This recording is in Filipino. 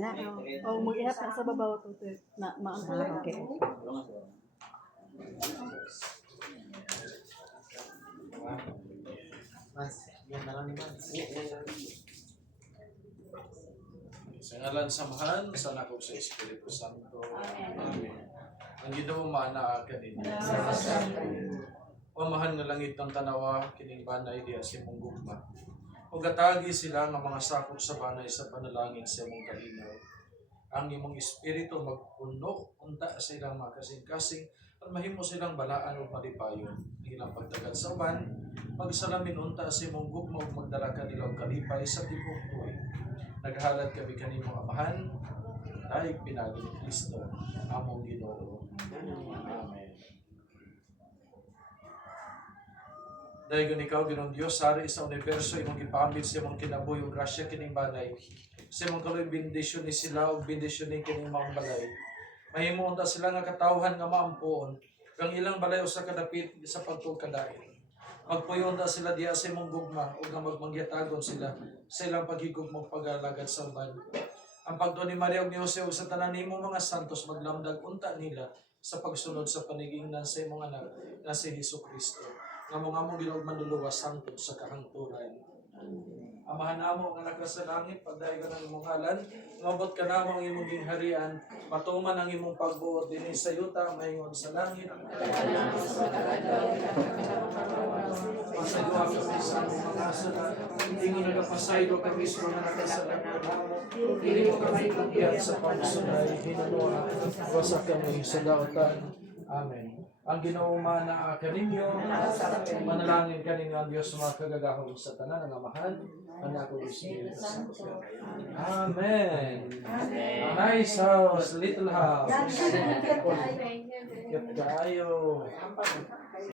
Anak, O mag-ihap na sa babaw to na maangkala. okay. Mas, yan na lang ni Mas. Sa ngalan samahan, sa anak sa Espiritu Santo. Amen. Ang Ginoo maana kanin. Pamahan nga langit ng tanawa, kining banay diya si mong gugma. Ug gatagi sila nga mga sakop sa banay sa panalangin sa imong kalinaw. Ang imong espiritu magpuno unta silang makasing-kasing at mahimo silang balaan o malipayon. Ilang pagtagal sa uban, magsalamin unta sa imong gugma ug magdala kanila og kalipay sa tibok tuig. Naghalad kami kanimong amahan, dahil pinagi ni Kristo, among Ginoo. Amen. Dahil kung ikaw, Ginoong Diyos, sari sa universo, imong ipamit sa imong kinabuhi o grasya kining balay. Sa imong kaloy bendisyon ni sila o bendisyon ni kining mga balay. Mahimo unta sila nga katawhan nga maampuon, kang ilang balay o sa kadapit sa pagtugkadain. Magpuyo unta sila diya sa imong gugma o nga magmangyatagon sila sa ilang paghigugmong pag-alagad sa uban. Ang pagtuon ni Maria ug ni Jose ug sa tanan nimo mga santos maglamdag unta nila sa pagsunod sa panigingnan sa imong anak nga si Hesukristo. Nga mga Ginoo manluluwas hangtod sa kahangturan. Amahan namo ang anak sa langit, pagdayo ka ng imong ngalan, ngabot ka namo ang imong gingharian, matuman ang imong pagbuot dinhi sa yuta, maingon sa langit. Pasaylo kami sa among mga sala, ingon na napasaylo kami sa mga nakasalanan namo, dili mo kami kagyan sa pagsunay, hinunuan, wasak kami sa daotan. Amen. Ang Ginoo mana kaninyo, manalangin kaninyo ang Diyos mga kagagahong sa tanan ng Amahan, Anak ug Espiritu Santo. Amen. A nice house, little house. Kaya tayo.